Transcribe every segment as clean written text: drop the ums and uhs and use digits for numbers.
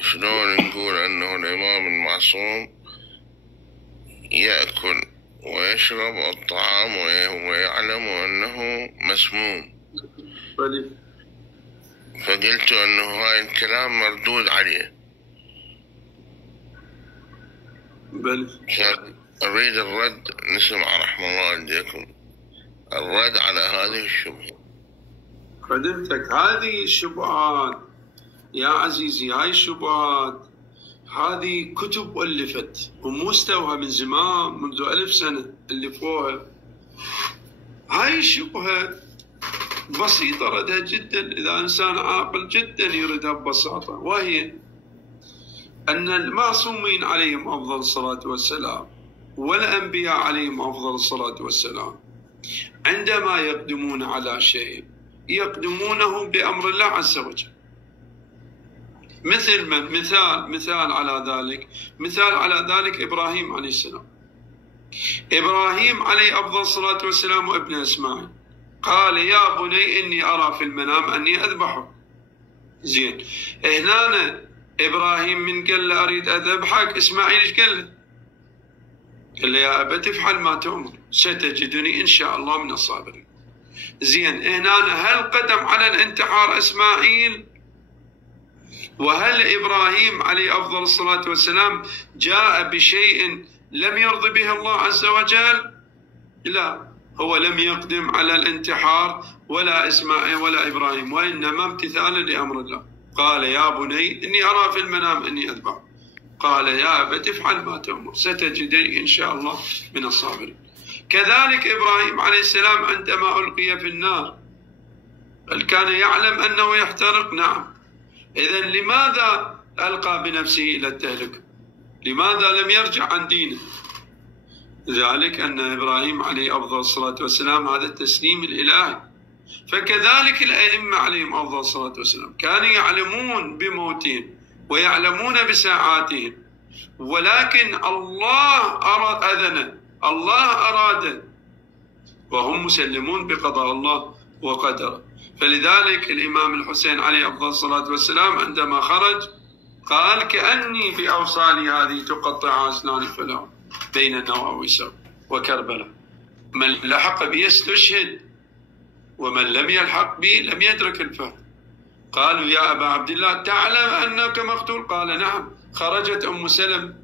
شلون نقول أنه الإمام المعصوم يأكل ويشرب الطعام ويعلم أنه مسموم؟ فقلت أنه هاي الكلام مردود عليه. أريد الرد، نسمع رحمه الله والديكم الرد على هذه الشبهة. خدمتك هذه الشبهات يا عزيزي، هاي الشبهات هذه كتب ألفت ومستوها من زمان، منذ 1000 سنة ألفوها. هاي الشبهة بسيطة ردها جدا إذا إنسان عاقل جدا يردها ببساطة، وهي أن المعصومين عليهم أفضل الصلاة والسلام والأنبياء عليهم أفضل الصلاة والسلام عندما يقدمون على شيء يقدمونه بأمر الله عز وجل. مثل من مثال على ذلك إبراهيم عليه السلام. إبراهيم عليه أفضل الصلاة والسلام وابن إسماعيل قال يا بني إني أرى في المنام أني أذبحك. زين، هنا إبراهيم من قال له أريد أذبحك، إسماعيل إيش قال له؟ قال له يا أبت افعل ما تؤمر ستجدني إن شاء الله من الصابرين. زين، هنا هل قدم على الانتحار إسماعيل؟ وهل إبراهيم عليه أفضل الصلاة والسلام جاء بشيء لم يرضي به الله عز وجل؟ لا، هو لم يقدم على الانتحار ولا إسماعيل ولا إبراهيم، وإنما امتثالا لأمر الله. قال يا بني إني أرى في المنام إني أذبح، قال يا أبت افعل ما تؤمر ستجدني إن شاء الله من الصابرين. كذلك إبراهيم عليه السلام عندما ألقي في النار هل كان يعلم أنه يحترق؟ نعم. إذن لماذا ألقى بنفسه إلى التهلكة؟ لماذا لم يرجع عن دينه؟ ذلك أن إبراهيم عليه أفضل الصلاة والسلام هذا التسليم الإلهي. فكذلك الأئمة عليهم أفضل الصلاة والسلام كانوا يعلمون بموتهم ويعلمون بساعاتهم، ولكن الله أذن، الله أراد، وهم مسلمون بقضاء الله وقدره. فلذلك الإمام الحسين عليه أفضل الصلاة والسلام عندما خرج قال كأني بأوصالي هذه تقطع أسنان الفلاح بين النواوي وكربلاء، من لحق بي استشهد ومن لم يلحق بي لم يدرك الفهم. قالوا يا أبا عبد الله تعلم أنك مقتول؟ قال نعم. خرجت أم سلمة،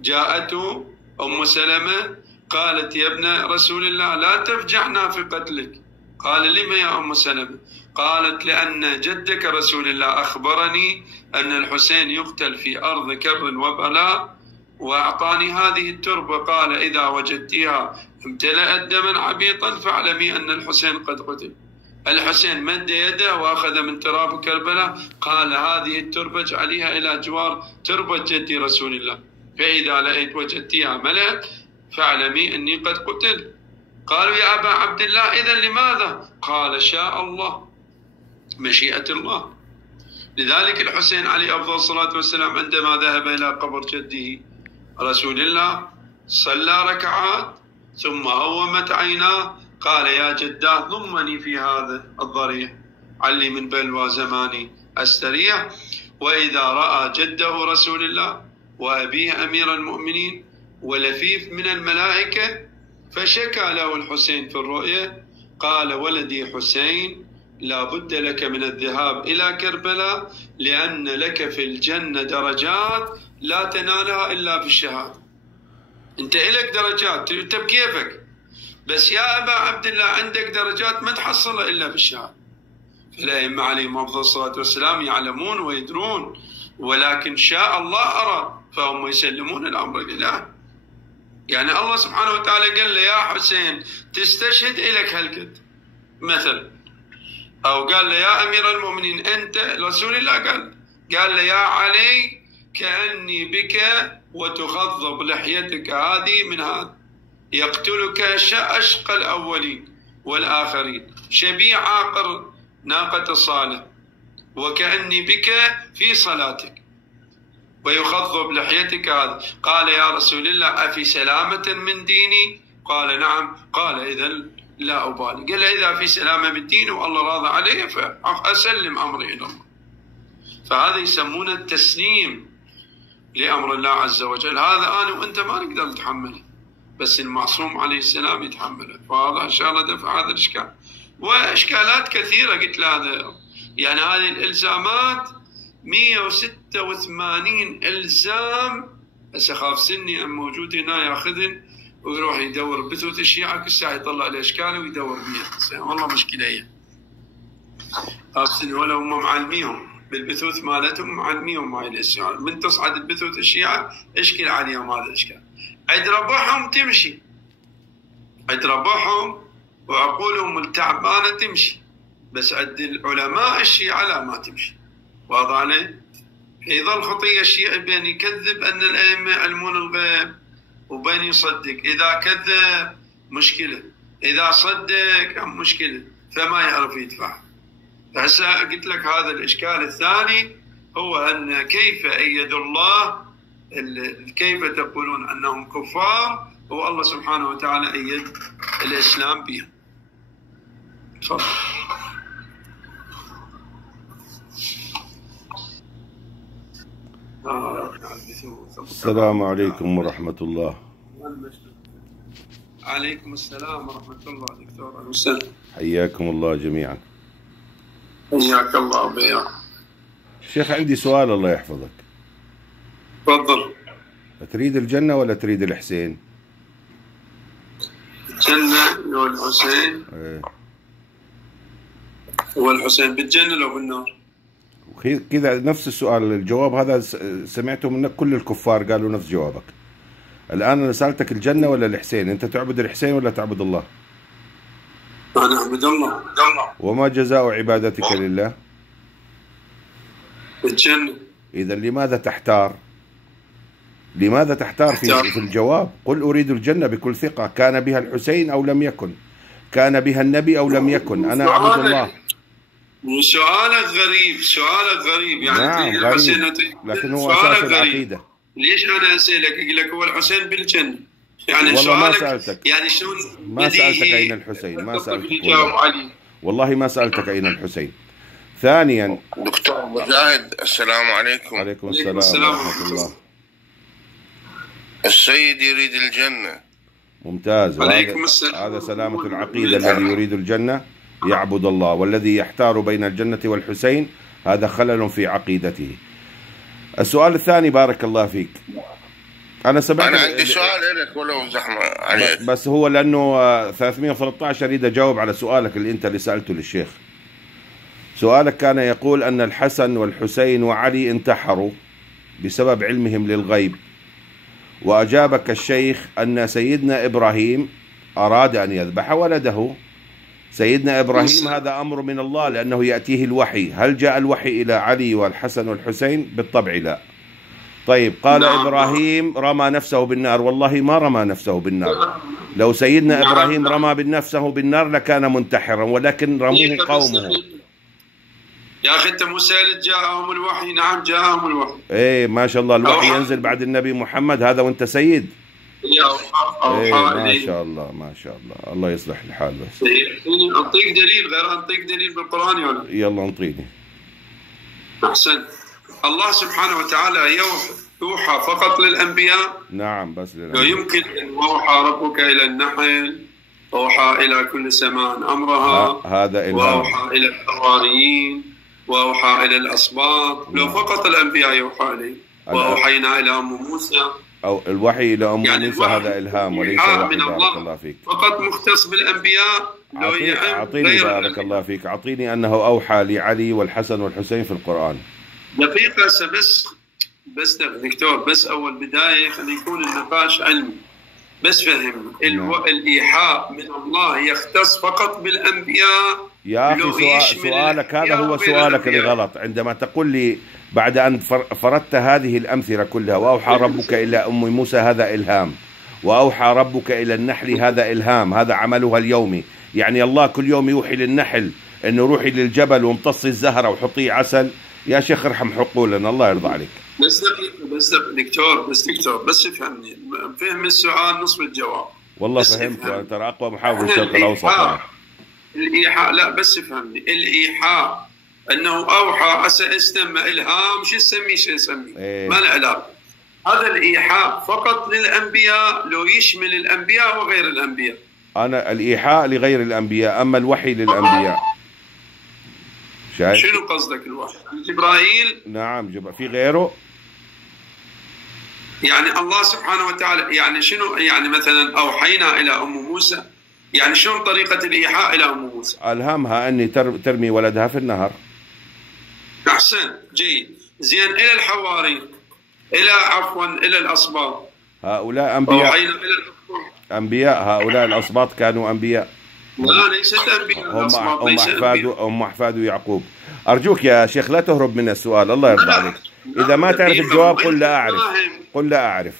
جاءته أم سلمة قالت يا ابن رسول الله لا تفجعنا في قتلك. قال لما يا أم سلمة؟ قالت لأن جدك رسول الله أخبرني أن الحسين يقتل في أرض كر وبلاء وأعطاني هذه التربة، قال إذا وجدتها امتلأت دما عبيطا فاعلمي أن الحسين قد قتل. الحسين مد يده وأخذ من تراب كربلاء، قال هذه التربة اجعليها إلى جوار تربة جدي رسول الله، فإذا لقيت وجدتها ملأت فاعلمي أني قد قتل. قالوا يا أبا عبد الله إذن لماذا؟ قال شاء الله، مشيئة الله. لذلك الحسين عليه أفضل الصلاة والسلام عندما ذهب إلى قبر جده رسول الله صلى ركعات ثم هومت عيناه، قال يا جداه ضمني في هذا الضريح علي من بلوى زماني أستريح. وإذا رأى جده رسول الله وأبيه أمير المؤمنين ولفيف من الملائكة فشكى له الحسين في الرؤيا، قال ولدي حسين لا بد لك من الذهاب إلى كربلاء لأن لك في الجنة درجات لا تنالها إلا بالشهادة. أنت إلك درجات أنت بكيفك، بس يا أبا عبد الله عندك درجات ما تحصلها إلا بالشهادة. فالأئمة عليهم أفضل الصلاة والسلام يعلمون ويدرون، ولكن شاء الله أراد فهم يسلمون الأمر لله. يعني الله سبحانه وتعالى قال له يا حسين تستشهد إليك هالقد مثلا، أو قال له يا أمير المؤمنين أنت رسول الله قال له يا علي كأني بك وتخضب لحيتك هذه من هذا، يقتلك أشقى الأولين والآخرين شبيع عاقر ناقة صالح، وكأني بك في صلاتك ويخضب لحيتك هذا. قال يا رسول الله أفي سلامة من ديني؟ قال نعم. قال إذن لا أبالي. قال إذا في سلامة من ديني والله راضى عليه فأسلم أمري إلى الله. فهذا يسمونه التسليم لأمر الله عز وجل. هذا أنا وأنت ما نقدر نتحمله، بس المعصوم عليه السلام يتحمله. فهذا إن شاء الله دفع هذا الإشكال. وإشكالات كثيرة قلت له هذا، يعني هذه الإلزامات 186 إلزام. هسه خاف سني أم موجود هنا ياخذن ويروح يدور بثوث الشيعة كل ساعة يطلع الأشكال ويدور بيها. والله مشكلة هي خاف سني، ولا هم معلميهم بالبثوث مالتهم، معلميهم هاي الأشياء. من تصعد البثوث الشيعة اشكل عليهم هذا الإشكال. عند ربحهم تمشي، عند ربحهم وعقولهم التعبانة تمشي، بس عند العلماء الشيعة لا ما تمشي. واضح عليه؟ يظل خطية الشيعي بين يكذب أن الأئمة يعلمون الغيب وبين يصدق. إذا كذب مشكلة، إذا صدق مشكلة، فما يعرف يدفع. فهسه قلت لك هذا الإشكال الثاني هو أن كيف أيد الله، كيف تقولون أنهم كفار هو الله سبحانه وتعالى أيد الإسلام بهم. تفضل. السلام عليكم ورحمة الله. عليكم السلام ورحمة الله دكتور المسلم. حياكم الله جميعا. حياك الله وبياك. شيخ عندي سؤال الله يحفظك. تفضل. تريد الجنة ولا تريد الحسين؟ الجنة والحسين. ايه. والحسين بالجنة لو بالنار؟ كذا نفس السؤال، الجواب هذا سمعته منك كل الكفار قالوا نفس جوابك. الآن أنا سألتك الجنة ولا الحسين، أنت تعبد الحسين ولا تعبد الله؟ أنا أعبد الله. وما جزاء عبادتك لله؟ الجنة. إذا لماذا تحتار؟ لماذا تحتار في الجواب؟ قل أريد الجنة بكل ثقة، كان بها الحسين أو لم يكن، كان بها النبي أو لم يكن، أنا أعبد الله. سؤالك غريب، سؤالك غريب يعني. نعم غريب، لكن هو أساس العقيدة. ليش أنا أسألك أقول لك هو الحسين بالجنة؟ يعني والله سؤالك ما سألتك، يعني شلون؟ ما سألتك أين الحسين، ما سألتك والله ما سألتك أين الحسين. ثانيا دكتور مجاهد، السلام عليكم. عليكم السلام ورحمة الله. السيد يريد الجنة. ممتاز. هذا سلامة العقيدة. الذي يريد الجنة يعبد الله، والذي يحتار بين الجنة والحسين هذا خلل في عقيدته. السؤال الثاني بارك الله فيك، أنا عندي سؤال لك ولو زحمة عليك، بس هو لأنه 313 أريد أجاوب على سؤالك اللي سألته للشيخ. سؤالك كان يقول أن الحسن والحسين وعلي انتحروا بسبب علمهم للغيب، وأجابك الشيخ أن سيدنا إبراهيم أراد أن يذبح ولده. سيدنا إبراهيم هذا أمر من الله لأنه يأتيه الوحي. هل جاء الوحي إلى علي والحسن والحسين؟ بالطبع لا. طيب قال إبراهيم رمى نفسه بالنار، والله ما رمى نفسه بالنار. لو سيدنا إبراهيم رمى بنفسه بالنار لكان منتحرا، ولكن رموه قومه. يا أخي أنت مو سألت جاءهم الوحي؟ نعم جاءهم الوحي. إيه ما شاء الله، الوحي ينزل بعد النبي محمد، هذا وأنت سيد. إيه ما شاء الله ما شاء الله، الله يصلح الحال. بس أعطيك دليل غير أعطيك دليل بالقرآن ولا؟ يلا انطيني. أحسن. الله سبحانه وتعالى يوحى فقط للأنبياء؟ نعم بس للأنبياء. يمكن أن وأوحى ربك إلى النحل، وأوحى إلى كل سماء أمرها، هذا إلهام. وأوحى إلى الحواريين، وأوحى إلى الأسباط. لو فقط الأنبياء يوحى إليه. وأوحينا إلى أم موسى، أو الوحي إلى أم يعني موسى هذا إلهام وليس وحي. من الله فيك. فقط مختص بالأنبياء. أعطيني بارك الله فيك، أعطيني أنه أوحى لعلي والحسن والحسين في القرآن. دقيقة بس دكتور، بس أول بداية خلي يكون النقاش علمي. بس فهم الإيحاء من الله يختص فقط بالأنبياء يا أخي. سؤالك هذا هو سؤالك اللي غلط. عندما تقول لي بعد أن فردت هذه الأمثلة كلها، وأوحى ربك إلى أم موسى هذا إلهام، وأوحى ربك إلى النحل هذا إلهام، هذا عملها اليومي. يعني الله كل يوم يوحي للنحل أنه روحي للجبل وامتصي الزهرة وحطيه عسل. يا شيخ ارحم حقولنا، الله يرضى عليك. بس دكتور بس افهمني، فهم السؤال نصف الجواب. والله فهمت، ترى أقوى محاور الشرق الأوسط. الإيحاء لا بس افهمني، الإيحاء انه اوحى استمع الهام شو اسميه إيه. ما له علاقه. هذا الايحاء فقط للانبياء لو يشمل الانبياء وغير الانبياء؟ انا الايحاء لغير الانبياء، اما الوحي للانبياء. شايف؟ شنو قصدك الوحي؟ جبرائيل؟ نعم في غيره. يعني الله سبحانه وتعالى يعني شنو يعني مثلا اوحينا الى ام موسى، يعني شنو طريقه الايحاء الى ام موسى؟ الهمها اني ترمي ولدها في النهر. احسن، جيد، زين. الى الحواري، الى الاسباط، هؤلاء انبياء. اوحينا الى الاسباط. انبياء، هؤلاء الاسباط كانوا انبياء. لا ليست انبياء الاسباط، هم احفاد يعقوب. ارجوك يا شيخ لا تهرب من السؤال، الله يرضى عليك. اذا ما تعرف الجواب قل لا اعرف، قل لا اعرف.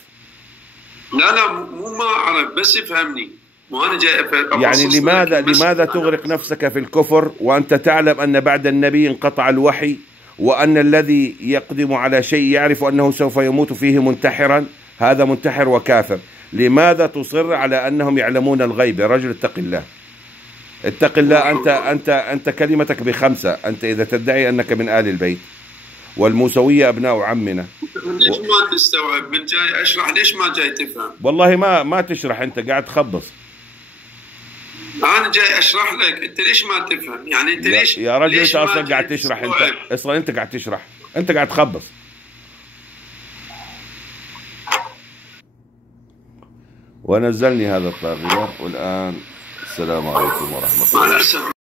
لا مو ما اعرف، بس افهمني. مو انا جاي يعني لماذا تغرق نفسك في الكفر وانت تعلم ان بعد النبي انقطع الوحي، وان الذي يقدم على شيء يعرف انه سوف يموت فيه منتحرا، هذا منتحر وكافر. لماذا تصر على انهم يعلمون الغيب؟ يا رجل اتق الله، اتق الله. انت كلمتك بخمسة. انت اذا تدعي انك من آل البيت والموسوية ابناء عمنا، ليش ما تستوعب؟ من جاي اشرح، ليش ما جاي تفهم؟ والله ما تشرح، انت قاعد تخبص. انا جاي اشرح لك، انت ليش ما تفهم؟ يعني انت ليش يا رجل انت اصلا قاعد تشرح، انت قاعد تشرح، انت قاعد تخبص. ونزلني هذا الطاغية. والآن السلام عليكم ورحمة الله.